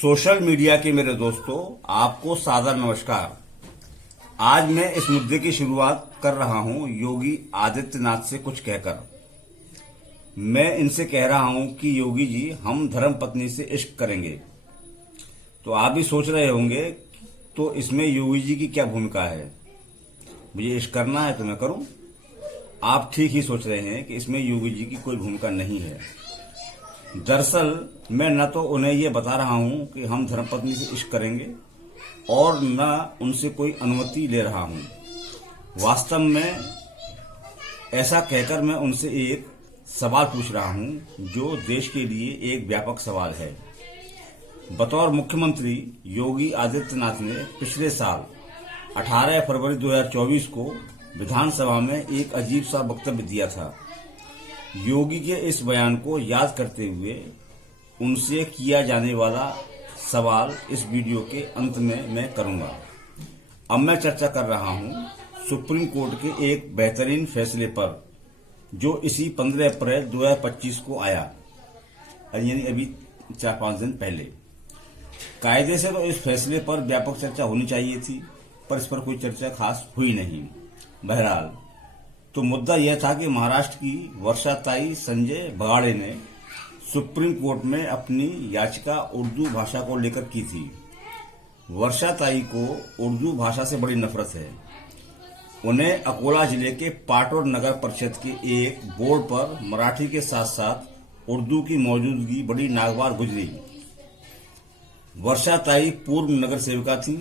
Social media के मेरे दोस्तों, आपको सादर नमस्कार। आज मैं इस मुद्दे की शुरुआत कर रहा हूं योगी आदित्यनाथ से कुछ कहकर। मैं इनसे कह रहा हूं कि योगी जी, हम धर्म पत्नी से इश्क करेंगे। तो आप भी सोच रहे होंगे तो इसमें योगी जी की क्या भूमिका है, मुझे इश्क करना है तो मैं करूं। आप ठीक ही सोच रहे हैं कि इसमें योगी जी की कोई भूमिका नहीं है। दरअसल मैं न तो उन्हें ये बता रहा हूं कि हम धर्मपत्नी से इश्क करेंगे और न उनसे कोई अनुमति ले रहा हूं। वास्तव में ऐसा कहकर मैं उनसे एक सवाल पूछ रहा हूं जो देश के लिए एक व्यापक सवाल है। बतौर मुख्यमंत्री योगी आदित्यनाथ ने पिछले साल 18 फरवरी 2024 को विधानसभा में एक अजीब सा वक्तव्य दिया था। योगी के इस बयान को याद करते हुए उनसे किया जाने वाला सवाल इस वीडियो के अंत में मैं करूंगा। अब मैं चर्चा कर रहा हूं सुप्रीम कोर्ट के एक बेहतरीन फैसले पर जो इसी 15 अप्रैल 2025 को आया, यानी अभी 4-5 दिन पहले। कायदे से तो इस फैसले पर व्यापक चर्चा होनी चाहिए थी, पर इस पर कोई चर्चा खास हुई नहीं। बहरहाल तो मुद्दा यह था कि महाराष्ट्र की वर्षाताई संजय बगाड़े ने सुप्रीम कोर्ट में अपनी याचिका उर्दू भाषा को लेकर की थी। वर्षाताई को उर्दू भाषा से बड़ी नफरत है। उन्हें अकोला जिले के पाटोर नगर परिषद के एक बोर्ड पर मराठी के साथ साथ उर्दू की मौजूदगी बड़ी नागवार गुजरी। वर्षाताई पूर्व नगर सेविका थी,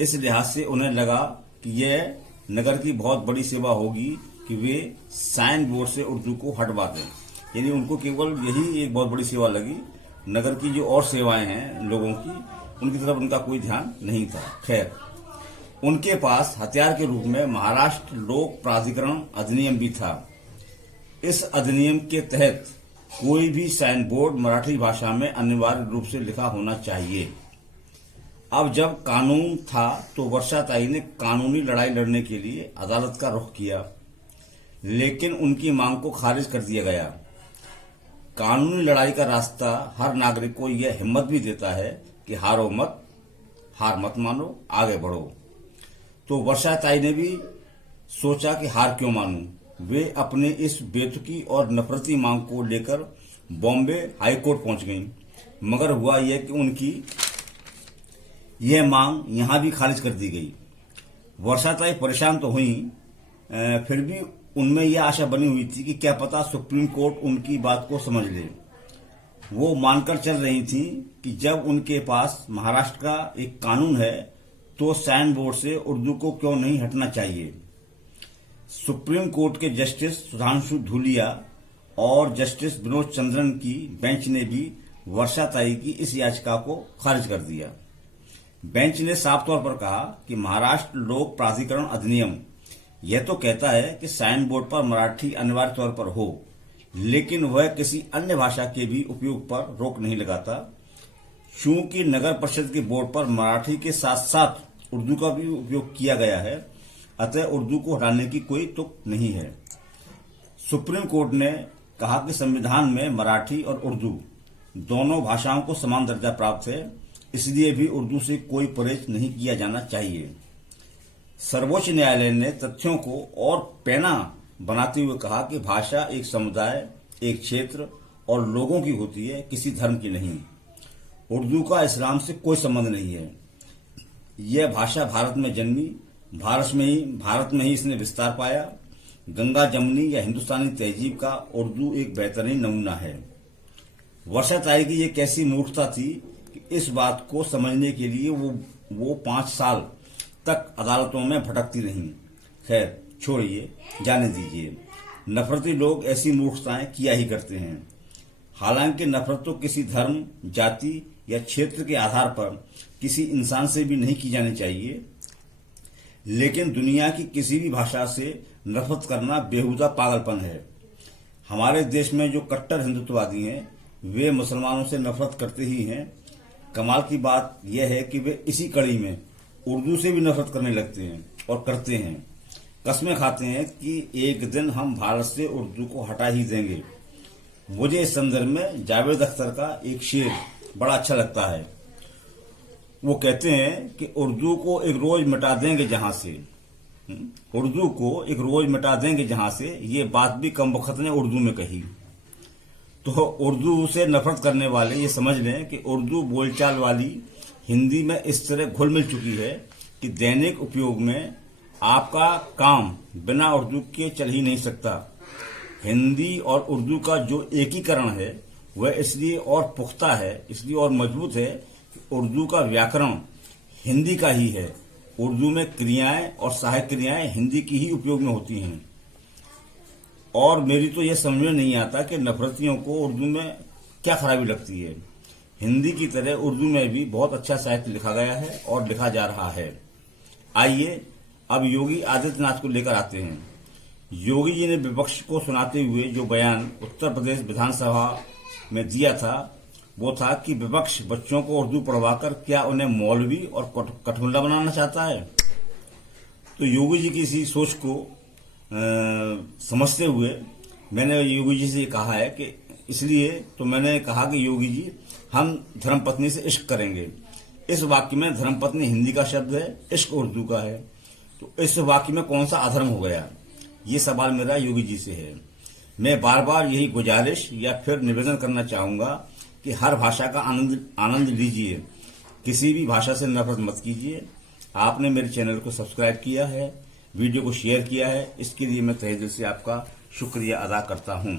इस लिहाज से उन्हें लगा कि यह नगर की बहुत बड़ी सेवा होगी कि वे साइन बोर्ड से उर्दू को हटवा दें। यानी उनको केवल यही एक बहुत बड़ी सेवा लगी। नगर की जो और सेवाएं हैं लोगों की, उनकी तरफ उनका कोई ध्यान नहीं था। खैर, उनके पास हथियार के रूप में महाराष्ट्र लोक प्राधिकरण अधिनियम भी था। इस अधिनियम के तहत कोई भी साइन बोर्ड मराठी भाषा में अनिवार्य रूप से लिखा होना चाहिए। अब जब कानून था तो वर्षाताई ने कानूनी लड़ाई लड़ने के लिए अदालत का रुख किया, लेकिन उनकी मांग को खारिज कर दिया गया। कानूनी लड़ाई का रास्ता हर नागरिक को यह हिम्मत भी देता है कि हारो मत, हार मत मानो, आगे बढ़ो। तो वर्षाताई ने भी सोचा कि हार क्यों मानूं। वे अपने इस बेतुकी और नफरती मांग को लेकर बॉम्बे हाईकोर्ट पहुंच गईं। मगर हुआ यह कि उनकी यह मांग यहां भी खारिज कर दी गई। वर्षाताई परेशान तो हुई, फिर भी उनमें यह आशा बनी हुई थी कि क्या पता सुप्रीम कोर्ट उनकी बात को समझ ले। वो मानकर चल रही थी कि जब उनके पास महाराष्ट्र का एक कानून है तो साइन बोर्ड से उर्दू को क्यों नहीं हटना चाहिए। सुप्रीम कोर्ट के जस्टिस सुधांशु धूलिया और जस्टिस विनोद चंद्रन की बेंच ने भी वर्षाताई की इस याचिका को खारिज कर दिया। बेंच ने साफ तौर पर कहा कि महाराष्ट्र लोक प्राधिकरण अधिनियम यह तो कहता है कि साइन बोर्ड पर मराठी अनिवार्य तौर पर हो, लेकिन वह किसी अन्य भाषा के भी उपयोग पर रोक नहीं लगाता। चूंकि नगर परिषद के बोर्ड पर मराठी के साथ साथ उर्दू का भी उपयोग किया गया है, अतः उर्दू को हटाने की कोई तुक नहीं है। सुप्रीम कोर्ट ने कहा कि संविधान में मराठी और उर्दू दोनों भाषाओं को समान दर्जा प्राप्त है, इसलिए भी उर्दू से कोई परहेज नहीं किया जाना चाहिए। सर्वोच्च न्यायालय ने तथ्यों को और पैना बनाते हुए कहा कि भाषा एक समुदाय, एक क्षेत्र और लोगों की होती है, किसी धर्म की नहीं। उर्दू का इस्लाम से कोई संबंध नहीं है। यह भाषा भारत में जन्मी, भारत में ही इसने विस्तार पाया। गंगा जमुनी या हिंदुस्तानी तहजीब का उर्दू एक बेहतरीन नमूना है। वर्षाताई की यह कैसी मूर्खता थी कि इस बात को समझने के लिए वो 5 साल तक अदालतों में भटकती रहीं। खैर छोड़िए, जाने दीजिए। नफरती लोग ऐसी मूर्खताएं किया ही करते हैं। हालांकि नफरत तो किसी धर्म, जाति या क्षेत्र के आधार पर किसी इंसान से भी नहीं की जानी चाहिए, लेकिन दुनिया की किसी भी भाषा से नफरत करना बेहुदा पागलपन है। हमारे देश में जो कट्टर हिंदुत्ववादी हैं वे मुसलमानों से नफरत करते ही हैं। कमाल की बात यह है कि वे इसी कड़ी में उर्दू से भी नफरत करने लगते हैं और करते हैं। कस्में खाते हैं कि एक दिन हम भारत से उर्दू को हटा ही देंगे। मुझे इस संदर्भ में जावेद अख्तर का एक शेर बड़ा अच्छा लगता है। वो कहते हैं कि उर्दू को एक रोज मिटा देंगे जहां से, उर्दू को एक रोज मिटा देंगे जहां से, ये बात भी कम वक्त ने उर्दू में कही। तो उर्दू से नफरत करने वाले ये समझ लें कि उर्दू बोलचाल वाली हिंदी में इस तरह घुल मिल चुकी है कि दैनिक उपयोग में आपका काम बिना उर्दू के चल ही नहीं सकता। हिंदी और उर्दू का जो एकीकरण है वह इसलिए और पुख्ता है, इसलिए और मजबूत है कि उर्दू का व्याकरण हिंदी का ही है। उर्दू में क्रियाएं और सहायक क्रियाएं हिंदी की ही उपयोग में होती हैं। और मेरी तो यह समझ में नहीं आता कि नफरतियों को उर्दू में क्या खराबी लगती है। हिंदी की तरह उर्दू में भी बहुत अच्छा साहित्य लिखा गया है और लिखा जा रहा है। आइए अब योगी आदित्यनाथ को लेकर आते हैं। योगी जी ने विपक्ष को सुनाते हुए जो बयान उत्तर प्रदेश विधानसभा में दिया था वो था कि विपक्ष बच्चों को उर्दू पढ़वाकर क्या उन्हें मौलवी और कठमुल्ला बनाना चाहता है। तो योगी जी की इसी सोच को समझते हुए मैंने योगी जी से कहा है कि इसलिए तो मैंने कहा कि योगी जी हम धर्मपत्नी से इश्क करेंगे। इस वाक्य में धर्मपत्नी हिंदी का शब्द है, इश्क उर्दू का है, तो इस वाक्य में कौन सा अधर्म हो गया? ये सवाल मेरा योगी जी से है। मैं बार बार यही गुजारिश या फिर निवेदन करना चाहूंगा कि हर भाषा का आनंद लीजिए, किसी भी भाषा से नफरत मत कीजिए। आपने मेरे चैनल को सब्सक्राइब किया है, वीडियो को शेयर किया है, इसके लिए मैं तहे दिल से आपका शुक्रिया अदा करता हूं।